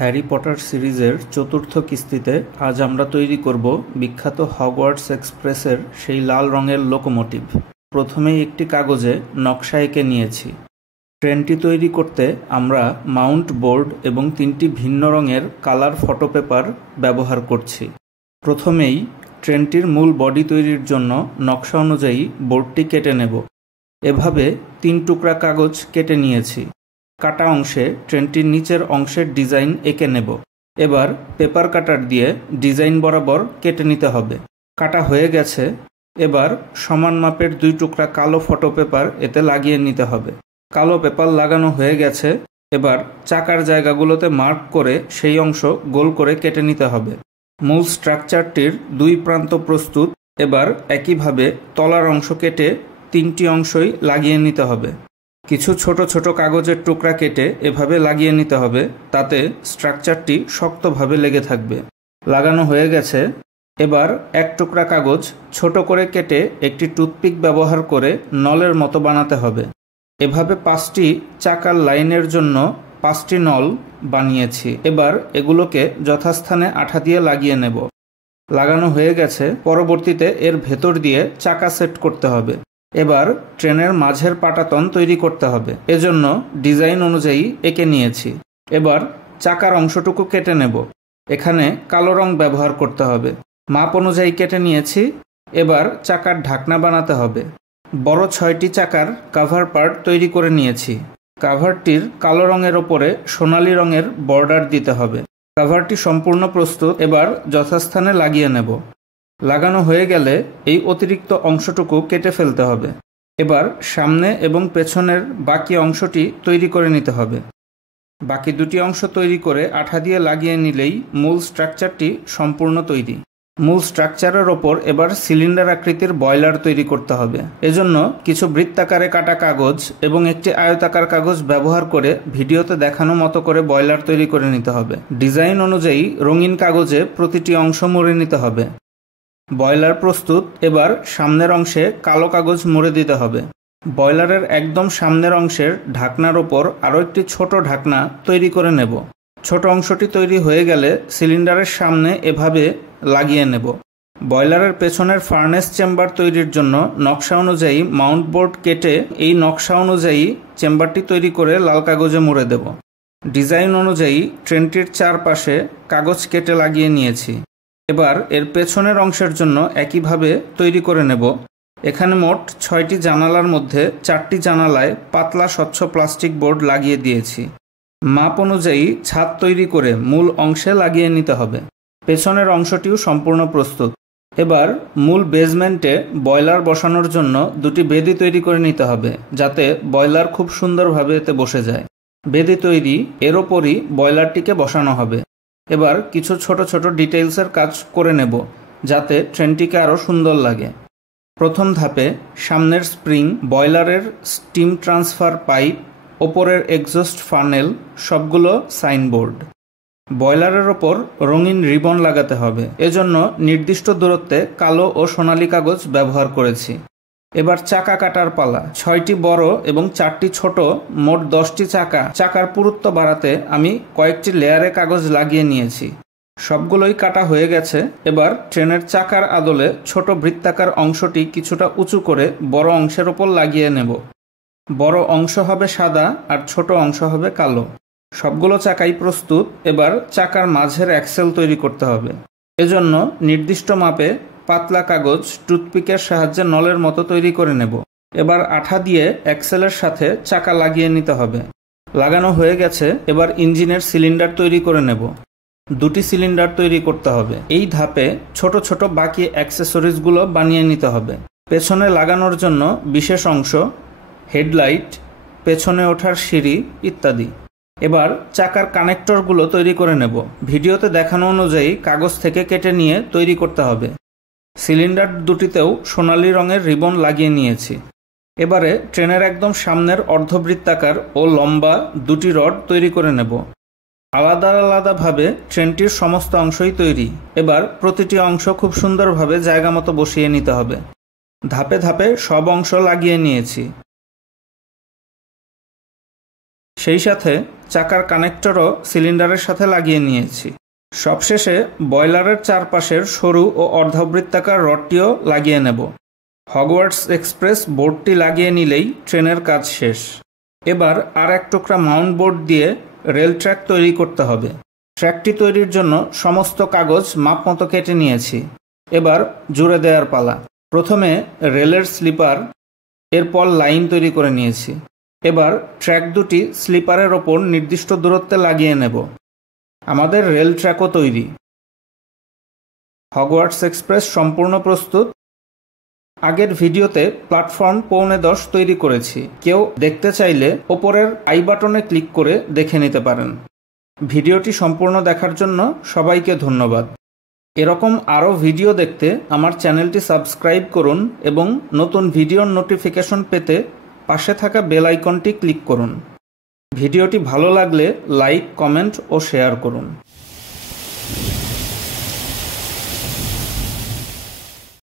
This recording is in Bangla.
হ্যারি পটার সিরিজের চতুর্থ কিস্তিতে আজ আমরা তৈরি করব বিখ্যাত হগওয়ার্টস এক্সপ্রেসের সেই লাল রঙের লোকোমোটিভ। প্রথমেই একটি কাগজে নকশা এঁকে নিয়েছি। ট্রেনটি তৈরি করতে আমরা মাউন্ট বোর্ড এবং 3টি ভিন্ন রঙের কালার ফটো পেপার ব্যবহার করছি। প্রথমেই ট্রেনটির মূল বডি তৈরির জন্য নকশা অনুযায়ী বোর্ডটি কেটে নেব। এভাবে 3 টুকরা কাগজ কেটে নিয়েছি। কাটা অংশে ট্রেনটির নিচের অংশের ডিজাইন এঁকে নেব। এবার পেপার কাটার দিয়ে ডিজাইন বরাবর কেটে নিতে হবে। কাটা হয়ে গেছে। এবার সমান মাপের 2 টুকরা কালো ফটো পেপার এতে লাগিয়ে নিতে হবে। কালো পেপার লাগানো হয়ে গেছে। এবার চাকার জায়গাগুলোতে মার্ক করে সেই অংশ গোল করে কেটে নিতে হবে। মূল স্ট্রাকচারটির 2 প্রান্ত প্রস্তুত। এবার একইভাবে তলার অংশ কেটে 3টি অংশই লাগিয়ে নিতে হবে। কিছু ছোট ছোট কাগজের টুকরা কেটে এভাবে লাগিয়ে নিতে হবে, তাতে স্ট্রাকচারটি শক্তভাবে লেগে থাকবে। লাগানো হয়ে গেছে। এবার 1 টুকরা কাগজ ছোট করে কেটে একটি টুথপিক ব্যবহার করে নলের মতো বানাতে হবে। এভাবে 5টি চাকার লাইনের জন্য 5টি নল বানিয়েছি। এবার এগুলোকে যথাস্থানে আঠা দিয়ে লাগিয়ে নেব। লাগানো হয়ে গেছে। পরবর্তীতে এর ভেতর দিয়ে চাকা সেট করতে হবে। এবার ট্রেনের মাঝের পাটাতন তৈরি করতে হবে। এজন্য ডিজাইন অনুযায়ী এঁকে নিয়েছি। এবার চাকার অংশটুকু কেটে নেব। এখানে কালো রং ব্যবহার করতে হবে। মাপ অনুযায়ী কেটে নিয়েছি। এবার চাকার ঢাকনা বানাতে হবে। বড় 6টি চাকার কাভার পার্ট তৈরি করে নিয়েছি। কাভারটির কালো রঙের ওপরে সোনালী রঙের বর্ডার দিতে হবে। কাভারটি সম্পূর্ণ প্রস্তুত। এবার যথাস্থানে লাগিয়ে নেব। লাগানো হয়ে গেলে এই অতিরিক্ত অংশটুকু কেটে ফেলতে হবে। এবার সামনে এবং পেছনের বাকি অংশটি তৈরি করে নিতে হবে। বাকি 2টি অংশ তৈরি করে আঠা দিয়ে লাগিয়ে নিলেই মূল স্ট্রাকচারটি সম্পূর্ণ তৈরি। মূল স্ট্রাকচারের ওপর এবার সিলিন্ডার আকৃতির বয়লার তৈরি করতে হবে। এজন্য কিছু বৃত্তাকারে কাটা কাগজ এবং একটি আয়তাকার কাগজ ব্যবহার করে ভিডিওতে দেখানো মতো করে বয়লার তৈরি করে নিতে হবে। ডিজাইন অনুযায়ী রঙিন কাগজে প্রতিটি অংশ মুড়ে নিতে হবে। বয়লার প্রস্তুত। এবার সামনের অংশে কালো কাগজ মুড়ে দিতে হবে। বয়লারের একদম সামনের অংশের ঢাকনার ওপর আরও একটি ছোট ঢাকনা তৈরি করে নেব। ছোট অংশটি তৈরি হয়ে গেলে সিলিন্ডারের সামনে এভাবে লাগিয়ে নেব। বয়লারের পেছনের ফার্নেস চেম্বার তৈরির জন্য নকশা অনুযায়ী মাউন্ট বোর্ড কেটে এই নকশা অনুযায়ী চেম্বারটি তৈরি করে লাল কাগজে মুড়ে দেব। ডিজাইন অনুযায়ী ট্রেনটির চারপাশে কাগজ কেটে লাগিয়ে নিয়েছি। এবার এর পেছনের অংশের জন্য একইভাবে তৈরি করে নেব। এখানে মোট 6টি জানালার মধ্যে 4টি জানালায় পাতলা স্বচ্ছ প্লাস্টিক বোর্ড লাগিয়ে দিয়েছি। মাপ অনুযায়ী ছাদ তৈরি করে মূল অংশে লাগিয়ে নিতে হবে। পেছনের অংশটিও সম্পূর্ণ প্রস্তুত। এবার মূল বেজমেন্টে বয়লার বসানোর জন্য 2টি বেদি তৈরি করে নিতে হবে, যাতে বয়লার খুব সুন্দরভাবে এতে বসে যায়। বেদি তৈরি, এর ওপরই বয়লারটিকে বসানো হবে। এবার কিছু ছোট ছোট ডিটেইলসের কাজ করে নেব, যাতে ট্রেনটিকে আরও সুন্দর লাগে। প্রথম ধাপে সামনের স্প্রিং, বয়লারের স্টিম ট্রান্সফার পাইপ, ওপরের এক্সস্ট ফানেল সবগুলো সাইনবোর্ড। বয়লারের ওপর রঙিন রিবন লাগাতে হবে। এজন্য নির্দিষ্ট দূরত্বে কালো ও সোনালী কাগজ ব্যবহার করেছি। এবার চাকা কাটার পালা। 6টি বড় এবং 4টি ছোট, মোট 10টি চাকা। চাকার পুরুত্ব বাড়াতে আমি কয়েকটি লেয়ারে কাগজ লাগিয়ে নিয়েছি। সবগুলোই কাটা হয়ে গেছে। এবার ট্রেনের চাকার আদলে ছোট বৃত্তাকার অংশটি কিছুটা উঁচু করে বড় অংশের ওপর লাগিয়ে নেব। বড় অংশ হবে সাদা আর ছোট অংশ হবে কালো। সবগুলো চাকাই প্রস্তুত। এবার চাকার মাঝের অ্যাক্সেল তৈরি করতে হবে। এজন্য নির্দিষ্ট মাপে পাতলা কাগজ টুথপিকের সাহায্যে নলের মতো তৈরি করে নেব। এবার আঠা দিয়ে অ্যাক্সেলের সাথে চাকা লাগিয়ে নিতে হবে। লাগানো হয়ে গেছে। এবার ইঞ্জিনের সিলিন্ডার তৈরি করে নেব। 2টি সিলিন্ডার তৈরি করতে হবে। এই ধাপে ছোট ছোট বাকি অ্যাক্সেসরিজগুলো বানিয়ে নিতে হবে। পেছনে লাগানোর জন্য বিশেষ অংশ, হেডলাইট, পেছনে ওঠার সিঁড়ি ইত্যাদি। এবার চাকার কানেক্টরগুলো তৈরি করে নেব। ভিডিওতে দেখানো অনুযায়ী কাগজ থেকে কেটে নিয়ে তৈরি করতে হবে। সিলিন্ডার 2টিতেও সোনালী রঙের রিবন লাগিয়ে নিয়েছি। এবারে ট্রেনের একদম সামনের অর্ধবৃত্তাকার ও লম্বা 2টি রড তৈরি করে নেব। আলাদা আলাদাভাবে ট্রেনটির সমস্ত অংশই তৈরি। এবার প্রতিটি অংশ খুব সুন্দরভাবে জায়গা মতো বসিয়ে নিতে হবে। ধাপে ধাপে সব অংশ লাগিয়ে নিয়েছি। সেই সাথে চাকার কানেক্টরও সিলিন্ডারের সাথে লাগিয়ে নিয়েছি। সবশেষে বয়লারের চারপাশের সরু ও অর্ধবৃত্তাকার রডটিও লাগিয়ে নেব। হগওয়ার্টস এক্সপ্রেস বোর্ডটি লাগিয়ে নিলেই ট্রেনের কাজ শেষ। এবার আর এক টুকরা মাউন্ট বোর্ড দিয়ে রেল ট্র্যাক তৈরি করতে হবে। ট্র্যাকটি তৈরির জন্য সমস্ত কাগজ মাপ মতো কেটে নিয়েছি। এবার জুড়ে দেওয়ার পালা। প্রথমে রেলের স্লিপার, এরপর লাইন তৈরি করে নিয়েছি। এবার ট্র্যাক দুটি স্লিপারের ওপর নির্দিষ্ট দূরত্বে লাগিয়ে নেব। আমাদের রেল ট্র্যাকও তৈরি। হগওয়ার্টস এক্সপ্রেস সম্পূর্ণ প্রস্তুত। আগের ভিডিওতে প্ল্যাটফর্ম 9:15 তৈরি করেছি। কেউ দেখতে চাইলে ওপরের আই বাটনে ক্লিক করে দেখে নিতে পারেন। ভিডিওটি সম্পূর্ণ দেখার জন্য সবাইকে ধন্যবাদ। এরকম আরও ভিডিও দেখতে আমার চ্যানেলটি সাবস্ক্রাইব করুন এবং নতুন ভিডিওর নোটিফিকেশন পেতে পাশে থাকা বেল আইকনটি ক্লিক করুন। ভিডিওটি ভালো লাগলে লাইক, কমেন্ট ও শেয়ার করুন।